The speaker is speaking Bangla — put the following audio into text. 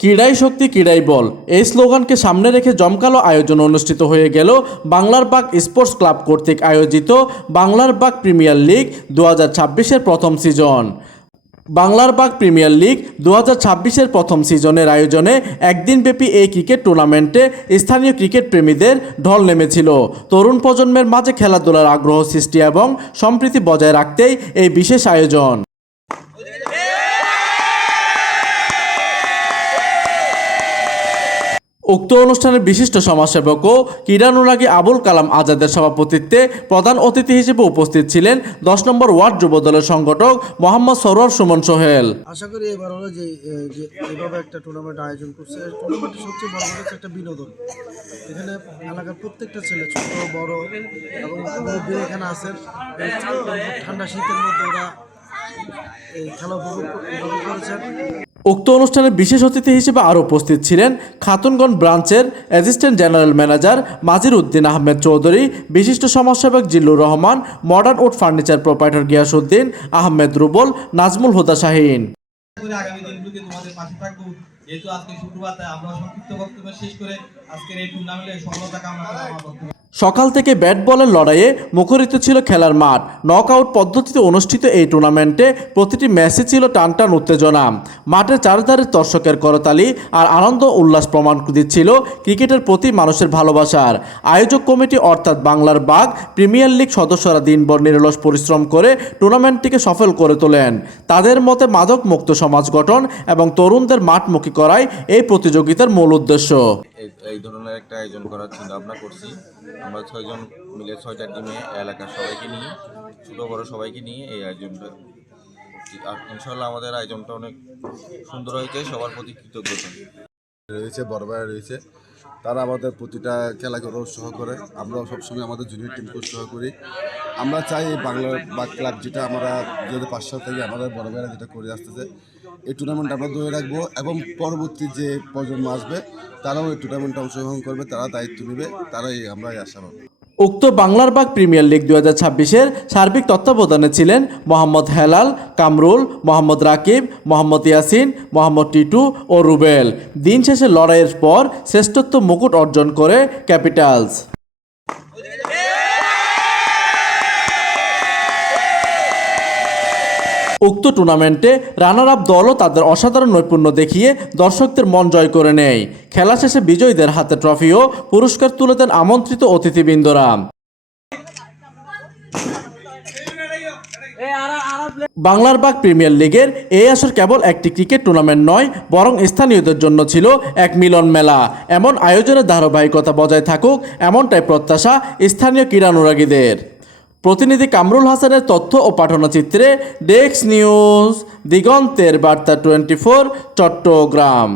ক্রীড়াই শক্তি ক্রীড়াই বল এই স্লোগানকে সামনে রেখে জমকালো আয়োজন অনুষ্ঠিত হয়ে গেল বাংলার বাগ স্পোর্টস ক্লাব কর্তৃক আয়োজিত বাংলার বাগ প্রিমিয়ার লিগ 2026-এর প্রথম সিজন। বাংলার বাগ প্রিমিয়ার লিগ 2026-এর প্রথম সিজনের আয়োজনে একদিনব্যাপী এই ক্রিকেট টুর্নামেন্টে স্থানীয় ক্রিকেট প্রেমীদের ঢল নেমেছিল। তরুণ প্রজন্মের মাঝে খেলাধুলার আগ্রহ সৃষ্টি এবং সম্প্রীতি বজায় রাখতেই এই বিশেষ আয়োজন। উক্ত অনুষ্ঠানের বিশিষ্ট সমাজসেবক ও ক্রীড়ানুরাগী আবুল কালাম আজাদের সভাপতিত্বে প্রধান অতিথি হিসেবে উপস্থিত ছিলেন 10 নম্বর ওয়ার্ড যুবদলের সংগঠক মোহাম্মদ সরোয়ার সুমন সোহেল। আশা করি এবার হলো যে এইভাবে একটা টুর্নামেন্ট আয়োজন করছে। টুর্নামেন্টের সবচেয়ে বড় হচ্ছে একটা বিনোদন। এখানে এলাকার প্রত্যেকটা ছেলে ছোট বড় এবং মুরব্বী এখানে আছেন। ঠান্ডা শীতের মধ্যে ওরা এই খেলা উপভোগ করেছেন। উক্ত অনুষ্ঠানের বিশেষ অতিথি হিসেবে আরও উপস্থিত ছিলেন খাতুনগঞ্জ ব্রাঞ্চের assistant general manager Majir Uddin Ahmed Chowdhury, বিশিষ্ট সমাজসেবক Zillur Rahman, modern wood furniture proprietor Giasuddin Ahmed Rubel, Nazmul Huda Shahin. আগামী দিনগুলোতে তোমাদের পাশে থাকবো। যেহেতু আজকে শুক্রবার, তাই আমরা সংক্ষিপ্ত বক্তব্য শেষ করে আজকের এই টুর্নামেন্টের সফলতা কামনা করে আমার বক্তব্য। সকাল থেকে ব্যাট বলের লড়াইয়ে মুখরিত ছিল খেলার মাঠ। নকআউট পদ্ধতিতে অনুষ্ঠিত এই টুর্নামেন্টে প্রতিটি ম্যাচে ছিল টানটান উত্তেজনা। মাঠের চারধারে দর্শকের করতালি আর আনন্দ উল্লাস প্রমাণ দিচ্ছিল ক্রিকেটের প্রতি মানুষের ভালোবাসার। আয়োজক কমিটি অর্থাৎ বাংলার বাগ প্রিমিয়ার লিগ সদস্যরা দিনভর নিরলস পরিশ্রম করে টুর্নামেন্টটিকে সফল করে তোলেন। তাদের মতে মাদক মুক্ত সমাজ গঠন এবং তরুণদের মাঠমুখী করাই এই প্রতিযোগিতার মূল উদ্দেশ্য। এই ধরনের একটা আয়োজন করার চিন্তা ভাবনা করছি। আমরা 6 জন মিলে 6টা টিমে এলাকার সবাইকে নিয়ে, ছোট বড় সবাইকে নিয়ে এই আয়োজনটা করছি। আর ইনশাল্লাহ আমাদের আয়োজনটা অনেক সুন্দর হয়েছে। সবার প্রতি কৃতজ্ঞতা রয়েছে, বড় ভাই রয়েছে, তারা আমাদের প্রতিটা খেলাকে উৎসাহ করে। আমরাও সবসময় আমাদের জুনিয়র টিমকে উৎসাহ করি। আমরা চাই এই বাংলার বাগ ক্লাব যেটা আমরা 2005 সাল থেকে আমাদের বড় ভাইরা যেটা করে আসতেছে, এই টুর্নামেন্ট আমরা ধরে রাখবো এবং পরবর্তী যে প্রজন্ম আসবে তারাও এই টুর্নামেন্টে অংশগ্রহণ করবে, তারা দায়িত্ব নেবে, তারাই আমরা আশা পাবো। উক্ত বাংলার বাগ প্রিমিয়ার লিগ 2026-এর সার্বিক তত্ত্বাবধানে ছিলেন মোহাম্মদ হেলাল, কামরুল, মোহাম্মদ রাকিব, মোহাম্মদ ইয়াসিন, মোহাম্মদ টিটু ও রুবেল। দিন শেষে লড়াইয়ের পর শ্রেষ্ঠত্ব মুকুট অর্জন করে ক্যাপিটালস। উক্ত টুর্নামেন্টে রানার আপ দলও তাদের অসাধারণ নৈপুণ্য দেখিয়ে দর্শকদের মন জয় করে নেয়। খেলা শেষে বিজয়ীদের হাতে ট্রফি ও পুরস্কার তুলে দেন আমন্ত্রিত অতিথিবৃন্দরা। বাংলার বাগ প্রিমিয়ার লিগের এই আসর কেবল একটি ক্রিকেট টুর্নামেন্ট নয়, বরং স্থানীয়দের জন্য ছিল এক মিলন মেলা। এমন আয়োজনের ধারাবাহিকতা বজায় থাকুক, এমনটাই প্রত্যাশা স্থানীয় ক্রীড়ানুরাগীদের। প্রতিনিধি কামরুল হাসানের তথ্য ও পাঠনাচিত্রে ডেস্ক নিউজ, দিগন্তের বার্তা 24, চট্টগ্রাম।